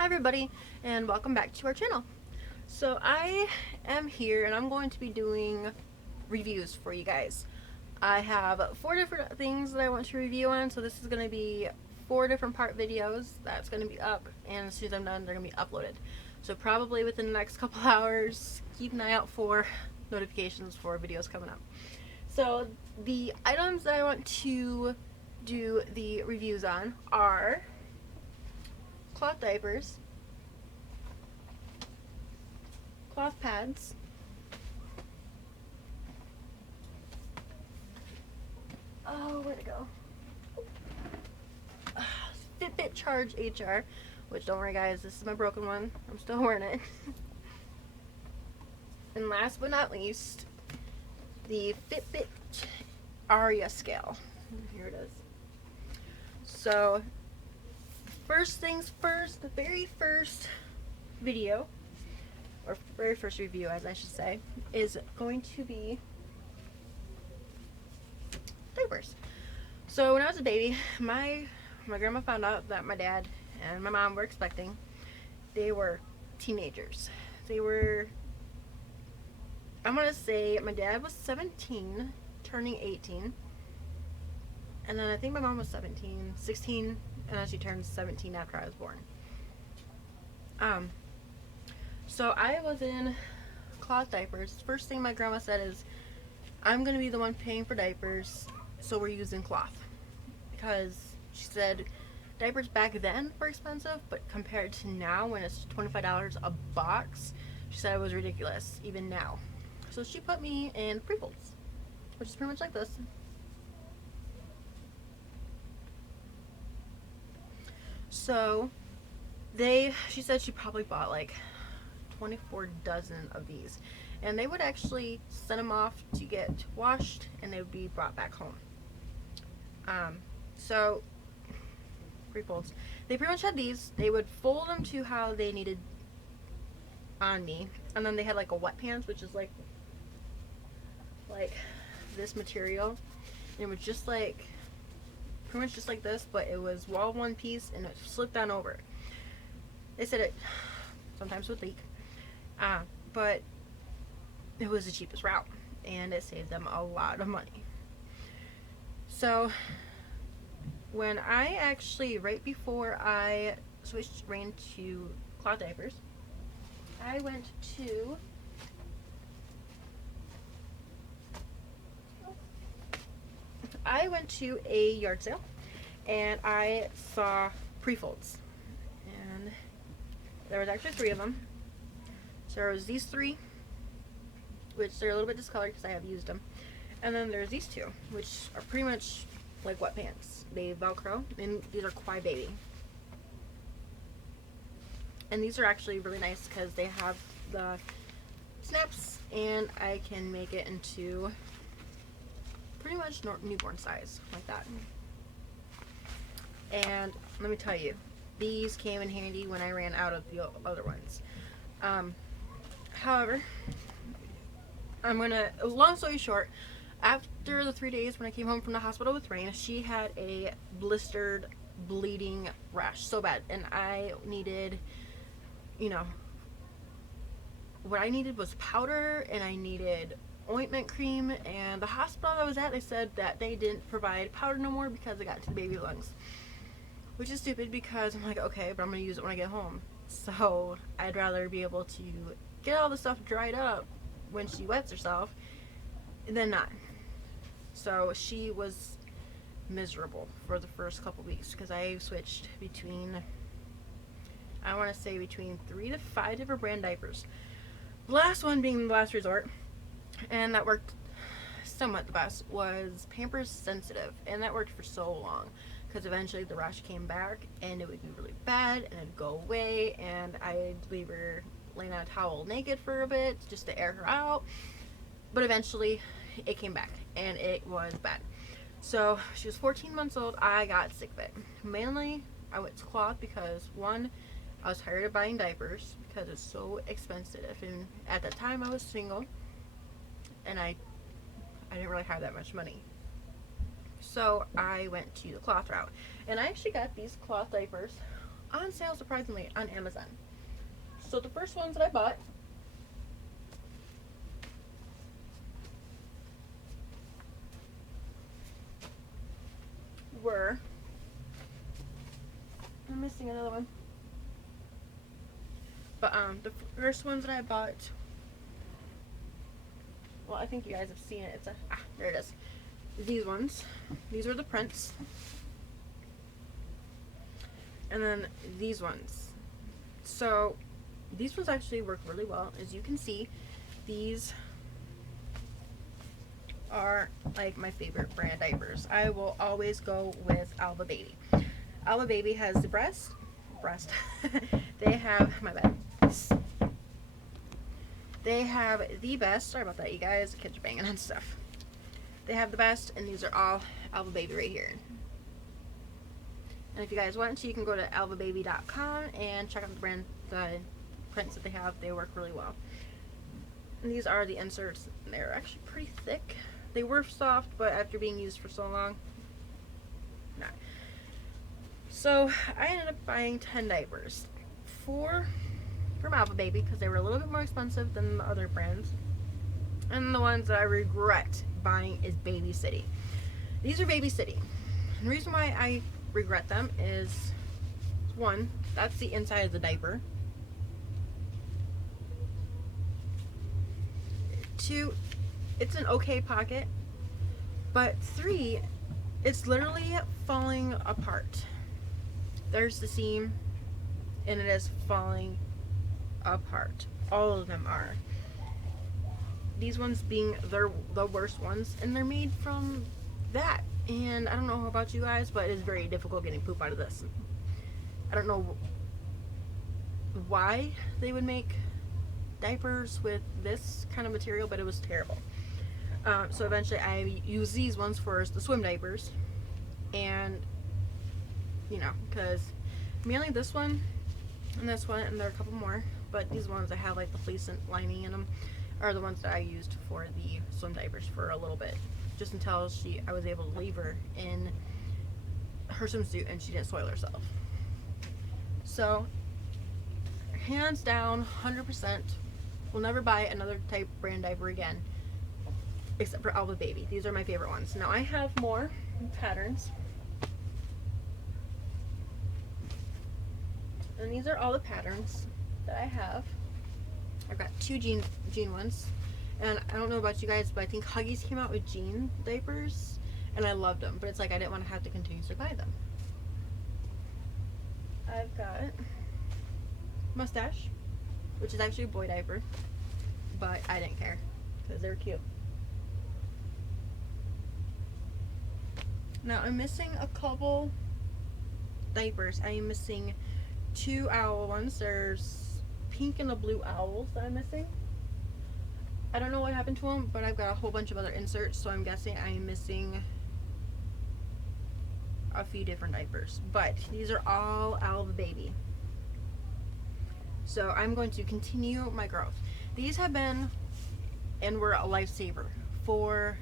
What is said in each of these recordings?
Hi everybody, and welcome back to our channel. So I am here and I'm going to be doing reviews for you guys. I have 4 different things that I want to review on, so this is going to be 4 different part videos that's going to be up, and as soon as I'm done they're going to be uploaded. So probably within the next couple hours, keep an eye out for notifications for videos coming up. So the items that I want to do the reviews on are cloth diapers, cloth pads, where'd it go? Fitbit Charge HR, which don't worry guys, this is my broken one. I'm still wearing it. And last but not least, the Fitbit Aria scale. Here it is. So, first things first, the very first video, or very first review as I should say, is going to be diapers. So when I was a baby, my grandma found out that my dad and my mom were expecting. They were teenagers. They were, I'm gonna say my dad was 17 turning 18, and then I think my mom was 16, and then she turned 17 after I was born. So I was in cloth diapers. First thing my grandma said is, I'm gonna be the one paying for diapers, so we're using cloth. Because she said diapers back then were expensive, but compared to now when it's $25 a box, she said it was ridiculous, even now. So she put me in pre-folds, which is pretty much like this. So she said she probably bought like 24 dozen of these, and they would actually send them off to get washed and they would be brought back home. So pre-folds, they pretty much had these. They would fold them to how they needed on me, and then they had like a wet pants, which is like this material, and it was just like pretty much just like this, but it was all one piece and it slipped on over. They said it sometimes would leak, but it was the cheapest route and it saved them a lot of money. So when I actually, right before I switched ran to cloth diapers, I went to a yard sale and I saw pre-folds, and there was actually 3 of them. So there was these 3, which they're a little bit discolored because I have used them, and then there's these 2, which are pretty much like wet pants. They Velcro, and these are Kwai Baby. And these are actually really nice because they have the snaps, and I can make it into pretty much newborn size, like that. And let me tell you, these came in handy when I ran out of the other ones. However, long story short, after the 3 days when I came home from the hospital with Rain, she had a blistered, bleeding rash so bad, and I needed, what I needed was powder, and I needed ointment cream, and the hospital I was at, they said that they didn't provide powder no more because it got to the baby lungs, which is stupid because I'm like, okay, but I'm gonna use it when I get home. So I'd rather be able to get all the stuff dried up when she wets herself than not. So she was miserable for the first couple weeks because I switched between, I want to say between 3 to 5 different brand diapers. The last one being the last resort, and that worked somewhat the best, was Pampers Sensitive, and that worked for so long because eventually the rash came back and it would be really bad and it'd go away, and I'd leave her laying on a towel naked for a bit just to air her out, but eventually it came back and it was bad. So she was 14 months old. I got sick of it. Mainly I went to cloth because, one, I was tired of buying diapers because it's so expensive, and at that time I was single and I didn't really have that much money. So I went to the cloth route, and I actually got these cloth diapers on sale, surprisingly, on Amazon. So the first ones that I bought were, I'm missing another one, but the first ones that I bought, well, I think you guys have seen it. It's a, there it is. These ones, these were the prints, and then these ones. So these ones actually work really well. As you can see, these are like my favorite brand diapers. I will always go with ALVA Baby. ALVA Baby has the breast. They have, my bad. They have the best. Sorry about that, you guys. The kids are banging on stuff. They have the best, and these are all ALVA Baby right here. And if you guys want to, you can go to alvababy.com and check out the prints that they have. They work really well. And these are the inserts. They're actually pretty thick. They were soft, but after being used for so long, not. So I ended up buying 10 diapers. 4 from ALVA Baby because they were a little bit more expensive than the other brands. And the ones that I regret buying is Baby City. These are Baby City. And the reason why I regret them is, 1, that's the inside of the diaper. 2, it's an okay pocket. But 3, it's literally falling apart. There's the seam, and it is falling apart. All of them are. These ones being the worst ones, and they're made from that. And I don't know about you guys, but it is very difficult getting poop out of this. I don't know why they would make diapers with this kind of material, but it was terrible. So eventually I used these ones for the swim diapers, and you know, because mainly this one and this one, and there are a couple more, but these ones that have like the fleece lining in them are the ones that I used for the swim diapers for a little bit, just until I was able to leave her in her swimsuit and she didn't soil herself. So hands down, 100%, will never buy another type brand diaper again, except for ALVA Baby. These are my favorite ones. Now I have more patterns, and these are all the patterns that I have. I've got 2 jean ones, and I don't know about you guys, but I think Huggies came out with jean diapers, and I loved them, but it's like I didn't want to have to continuously buy them. I've got Mustache, which is actually a boy diaper, but I didn't care because they're cute. Now I'm missing a couple diapers. I am missing 2 owl ones. There's pink and a blue owls that I'm missing. I don't know what happened to them, but I've got a whole bunch of other inserts, so I'm guessing I'm missing a few different diapers. But these are all ALVA Baby. So I'm going to continue my growth. These have been and were a lifesaver for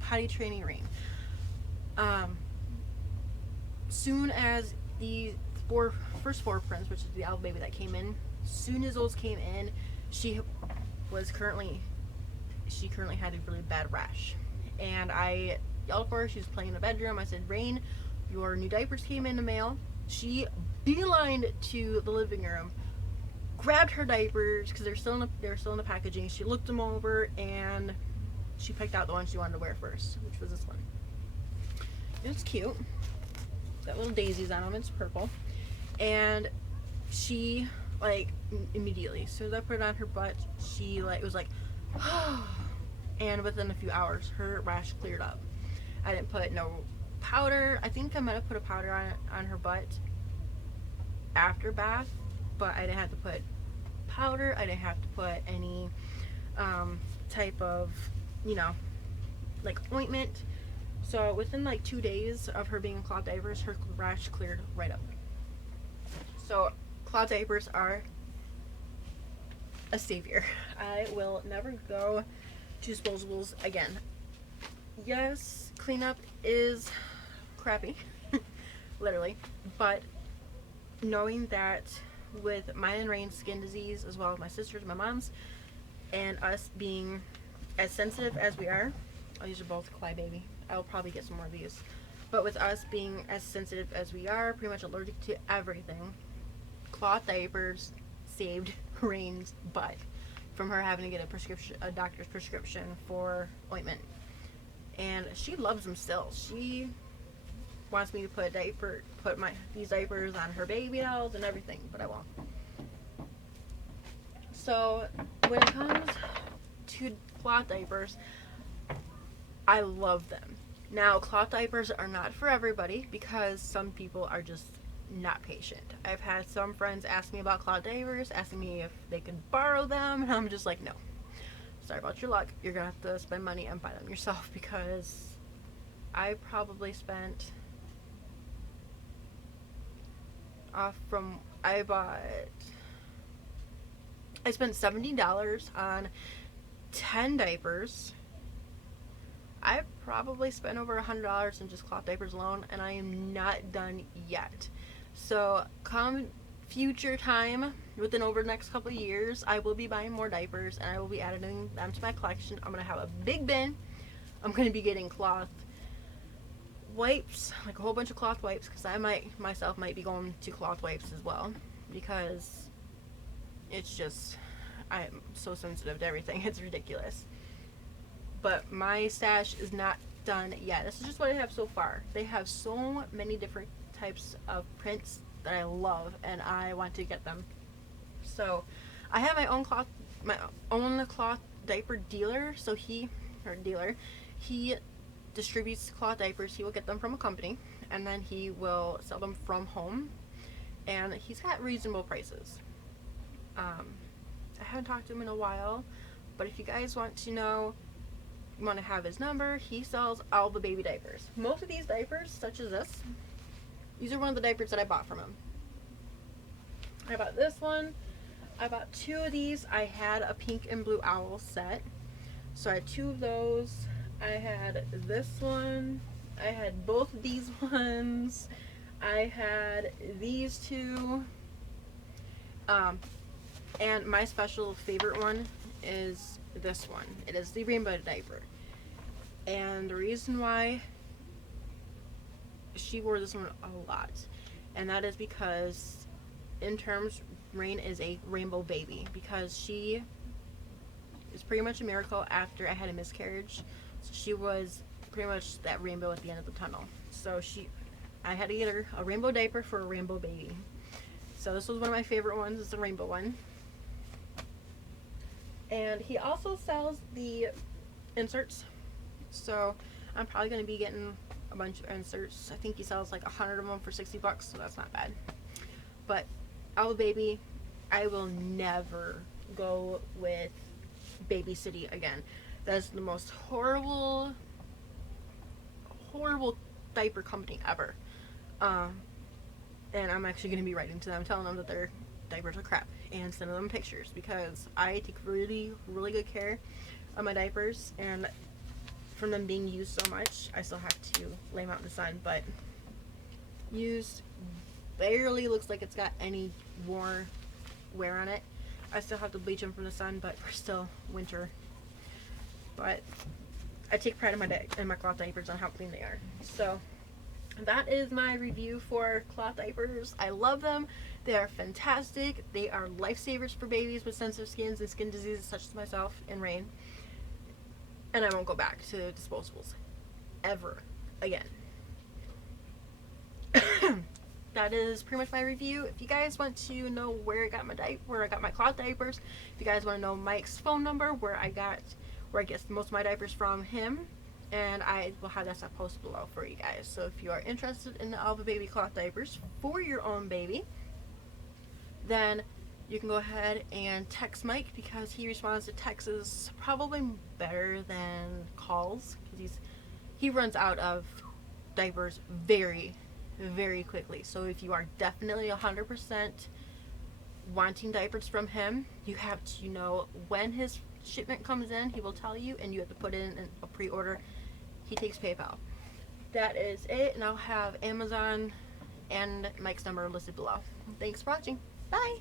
potty training Rain. Soon as the first 4 prints, which is the ALVA Baby that came in, soon as those came in, she currently had a really bad rash, and I yelled for her. She was playing in the bedroom. I said, Rain, your new diapers came in the mail. She beelined to the living room, grabbed her diapers because they're still in the packaging. She looked them over, and she picked out the one she wanted to wear first, which was this one. It's cute. Got little daisies on them. It's purple, and she immediately, as soon as I put it on her butt, she it was like, and within a few hours, her rash cleared up. I didn't put no powder. I think I might have put a powder on her butt after bath, but I didn't have to put powder. I didn't have to put any type of, ointment. So within 2 days of her being in cloth diapers, her rash cleared right up. So cloth diapers are a savior. I will never go to disposables again. Yes, cleanup is crappy, literally, but knowing that with mine and Rain's skin disease, as well as my sister's, my mom's, and us being as sensitive as we are, oh, these are both Crybaby. I'll probably get some more of these. But with us being as sensitive as we are, pretty much allergic to everything, cloth diapers saved Rain's butt from her having to get a doctor's prescription for ointment. And she loves them still. She wants me to put these diapers on her baby dolls and everything, but I won't. So when it comes to cloth diapers, I love them. Now, cloth diapers are not for everybody because some people are just not patient. I've had some friends ask me about cloth diapers, asking me if they could borrow them, and I'm just like, no. Sorry about your luck. You're gonna have to spend money and buy them yourself, because I probably spent I spent $70 on 10 diapers. I probably spent over $100 in just cloth diapers alone, and I am not done yet. So come future time, within over the next couple of years, I will be buying more diapers, and I will be adding them to my collection. I'm going to have a big bin. I'm going to be getting cloth wipes, like a whole bunch of cloth wipes, because I might be going to cloth wipes as well, because it's just, I'm so sensitive to everything. It's ridiculous. But my stash is not done yet. This is just what I have so far. They have so many different types of prints that I love, and I want to get them. So I have my own cloth diaper dealer. So he distributes cloth diapers. He will get them from a company, and then he will sell them from home, and he's got reasonable prices. I haven't talked to him in a while, but if you guys want to have his number, he sells ALVA baby diapers. Most of these diapers, such as this, these are one of the diapers that I bought from him. I bought this one. I bought 2 of these. I had a pink and blue owl set, so I had 2 of those. I had this one. I had both of these ones. I had these 2. And my special favorite one is this one. It is the rainbow diaper. And the reason why she wore this one a lot, and that is because Rain is a rainbow baby, because she is pretty much a miracle after I had a miscarriage. So she was pretty much that rainbow at the end of the tunnel. So I had to get her a rainbow diaper for a rainbow baby. So this was one of my favorite ones. It's the rainbow one. And he also sells the inserts. So I'm probably going to be getting a bunch of inserts. I think he sells like 100 of them for $60, so that's not bad. But ALBA baby, I will never go with Baby City again. That's the most horrible diaper company ever. And I'm actually going to be writing to them, telling them that their diapers are crap, and sending them pictures, because I take really, really good care of my diapers, and from them being used so much, I still have to lay them out in the sun. But used, barely looks like it's got any more wear on it. I still have to bleach them from the sun, but we're still winter. But I take pride in my cloth diapers, on how clean they are. So that is my review for cloth diapers. I love them. They are fantastic. They are lifesavers for babies with sensitive skins and skin diseases such as myself and Rain. And I won't go back to disposables ever again. That is pretty much my review. If you guys want to know where I got my cloth diapers, if you guys want to know Mike's phone number, where I get most of my diapers from him, and I will have that stuff posted below for you guys. So if you are interested in the ALVA baby cloth diapers for your own baby, then you can go ahead and text Mike, because he responds to texts probably better than calls, because he runs out of diapers very, very quickly. So if you are definitely 100% wanting diapers from him, you have to know when his shipment comes in. He will tell you, and you have to put in a pre-order. He takes PayPal. That is it. And I'll have Amazon and Mike's number listed below. Thanks for watching. Bye!